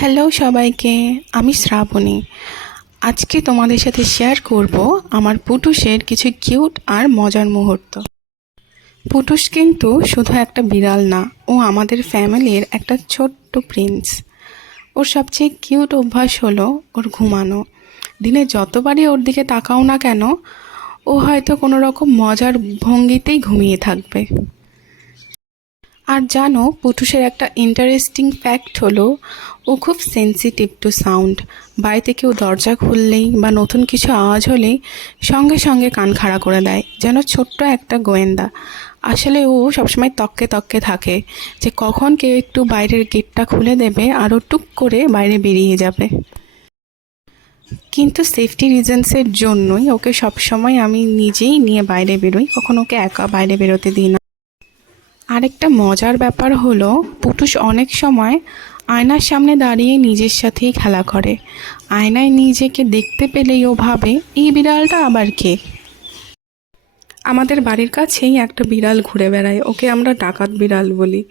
Hello সবাইকে, আমি শ্রাবণী। আজকে তোমাদের সাথে শেয়ার করব আমার পুটুসের কিছু কিউট আর মজার মুহূর্ত। পুটুস কিন্তু শুধু একটা বিড়াল না, ও আমাদের ফ্যামিলির একটা ছোট্ট প্রিন্স। ওর সবচেয়ে কিউট অভ্যাস হলো ওর ঘুমানো। দিনে যতবারই ওর দিকে তাকাও না কেন, ও হয়তো কোনো রকম মজার ভঙ্গিতেই ঘুমিয়ে থাকবে। আর জানো, পুটুসের একটা ইন্টারেস্টিং ফ্যাক্ট হলো ও খুব সেন্সিটিভ টু সাউন্ড। বাড়িতে কেউ দরজা খুললেই বা নতুন কিছু আওয়াজ হলেই সঙ্গে সঙ্গে কান খাড়া করে দেয়, যেন ছোট্ট একটা গোয়েন্দা। আসলে ও সবসময় তককে তককে থাকে যে কখন কেউ একটু বাইরের গেটটা খুলে দেবে আর ও টুক করে বাইরে বেরিয়ে যাবে। কিন্তু সেফটি রিজনসের জন্যই ওকে সবসময় আমি নিজেই নিয়ে বাইরে বেরোই, কখনো ওকে একা বাইরে বেরোতে দিই না। আরেকটা মজার ব্যাপার হলো, পুটুস অনেক সময় আয়নার সামনে দাঁড়িয়ে নিজের সাথেই খেলা করে। আয়নায় নিজেকে দেখতে পেলেই ও ভাবে, এই বিড়ালটা আবার কে। আমাদের বাড়ির কাছেই একটা বিড়াল ঘুরে বেড়ায়, ওকে আমরা ডাকাত বিড়াল বলি,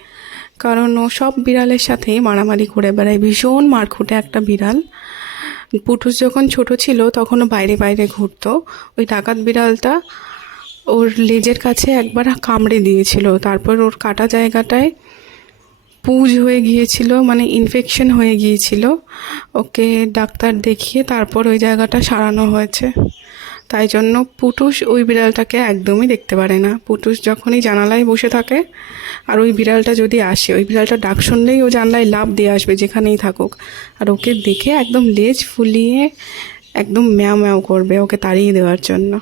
কারণ ও সব বিড়ালের সাথেই মারামারি করে বেড়ায়। ভীষণ মারখুঁটে একটা বিড়াল। পুটুস যখন ছোট ছিল তখনও বাইরে বাইরে ঘুরতো। ওই ডাকাত বিড়ালটা ওর লেজের কাছে একবার কামড়ে দিয়েছিল, তারপর ওর কাটা জায়গাটায় পুঁজ হয়ে গিয়েছিল, মানে ইনফেকশন হয়ে গিয়েছিল। ওকে ডাক্তার দেখিয়ে তারপর ওই জায়গাটা সারানো হয়েছে। তাই জন্য পুটুস ওই বিড়ালটাকে একদমই দেখতে পারে না। পুটুস যখনই জানালায় বসে থাকে আর ওই বিড়ালটা যদি আসে, ওই বিড়ালটা ডাক শুনলেই ও জানলায় লাফ দিয়ে আসবে যেখানেই থাকুক, আর ওকে দেখে একদম লেজ ফুলিয়ে একদম ম্যাও ম্যাও করবে ওকে তাড়িয়ে দেওয়ার জন্য।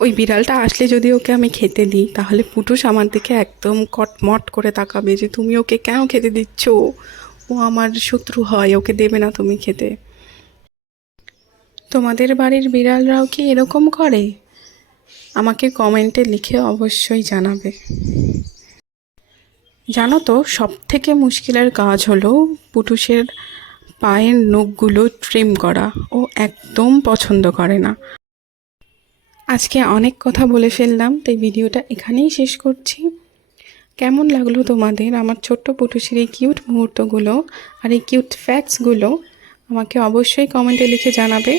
ওই বিড়ালটা আসলে যদি ওকে আমি খেতে দিই, তাহলে পুটুস আমার দিকে একদম কটমট করে তাকাবে যে তুমি ওকে কেন খেতে দিচ্ছ, ও আমার শত্রু হয়, ওকে দেবে না তুমি খেতে। তোমাদের বাড়ির বিড়ালরাও কি এরকম করে? আমাকে কমেন্টে লিখে অবশ্যই জানাবে। জানো তো, সব থেকে মুশকিলের কাজ হলো পুটুসের পায়ের নখগুলো ট্রিম করা। ও একদম পছন্দ করে না। আজকে অনেক কথা বলে ফেললাম, তাই ভিডিওটা এখানেই শেষ করছি। কেমন লাগলো তোমাদের আমার ছোট্ট পুটুসের এই কিউট মুহূর্তগুলো আর এই কিউট ফ্যাক্টসগুলো? আমাকে অবশ্যই কমেন্টে লিখে জানাবে।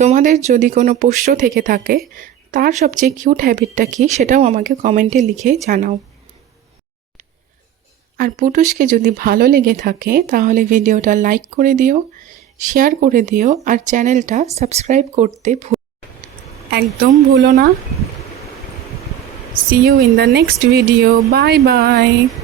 তোমাদের যদি কোনো প্রশ্ন থেকে থাকে, তার সবচেয়ে কিউট হ্যাবিটটা কী, সেটাও আমাকে কমেন্টে লিখে জানাও। আর পুটুসকে যদি ভালো লেগে থাকে তাহলে ভিডিওটা লাইক করে দিও, শেয়ার করে দিও, আর চ্যানেলটা সাবস্ক্রাইব করতে একদম ভুলো না। See you in the next video. Bye bye.